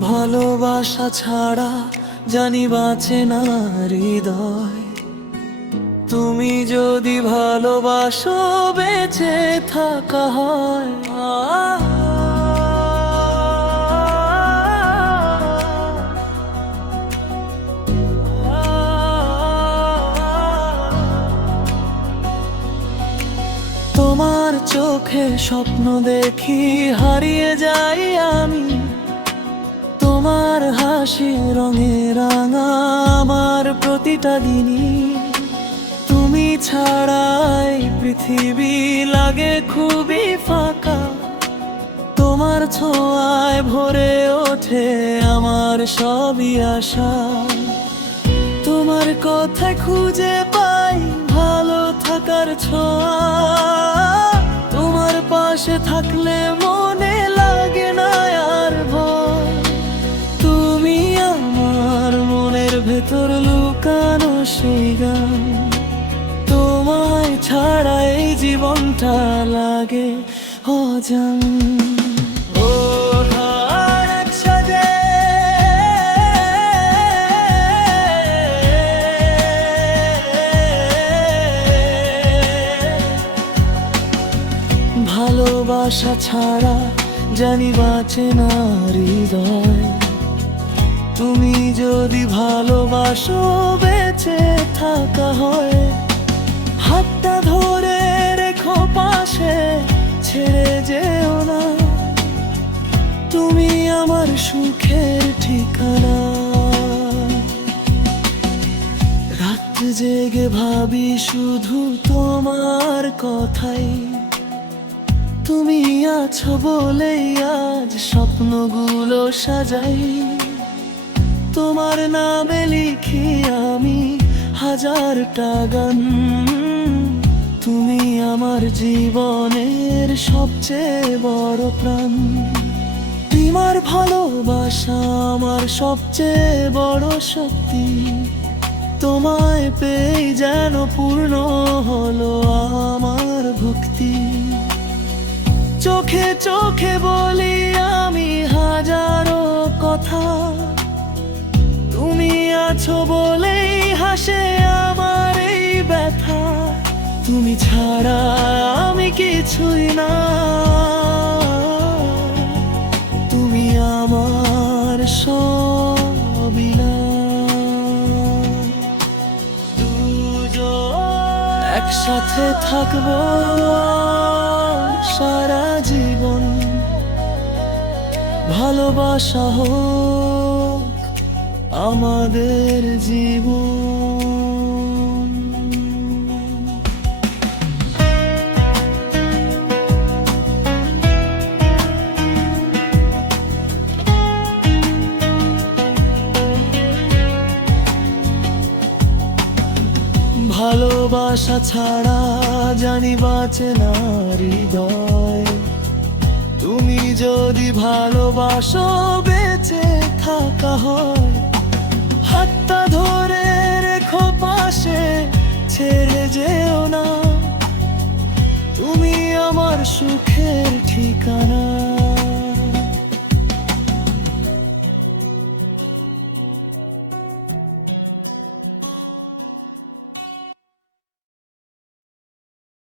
ভালোবাসা ছাড়া জানি বাঁচে না হৃদয়। তুমি যদি ভালোবাসো বেঁচে থাকা হয়। তোমার চোখে স্বপ্ন দেখি হারিয়ে যাই আমি। তোমার হাসি রঙে রাঙা আমার প্রতিটা দিনই। তুমি ছাড়াই পৃথিবী লাগে খুবই ফাঁকা। তোমার ছোঁয়ায় ভরে ওঠে আমার সবই আশা। তোমার কথায় খুঁজে পাই ভালো থাকার ছোঁয়া। তোমার পাশে থাকলে মনে লাগে না আর ভয়। তুমি আমার মনের ভেতর লুকানো সেই গান। তোমায় ছাড়া এই জীবনটা লাগে অজান। ভালোবাসা ছাড়া জানি বাঁচে না হৃদয়। তুমি যদি ভালোবাসো বেঁচে থাকা হয়। হাতটা ধরে রেখো পাশে, ছেড়ে যেও না। তুমি আমার সুখের ঠিকানা। রাত জেগে ভাবি শুধু তোমার কথাই। তুমি আছো বলেই আজ স্বপ্নগুলো সাজাই। তোমার নামে লিখি আমি হাজারটা গান। তুমি আমার জীবনের সবচেয়ে বড় প্রাণ। তোমার ভালোবাসা আমার সবচেয়ে বড় শক্তি। তোমায় পেয়ে যেন পূর্ণ হলো আমার ভক্তি। চোখে চোখে বলি আমি হাজারো কথা। তুমি আছো বলেই হাসে আমার এই ব্যথা। তুমি ছাড়া আমি কিছুই না। তুমি আমার সবই না। দুজন একসাথে থাকবো সারা জীবন। ভালোবাসা হোক আমাদের জীবন। ভালোবাসা ছাড়া জানি বাঁচে না হৃদয়। তুমি যদি ভালোবাসো বেঁচে থাকা হয়। হাতটা ধরে রেখো পাশে, ছেড়ে যেও না। তুমি আমার সুখের ঠিকানা।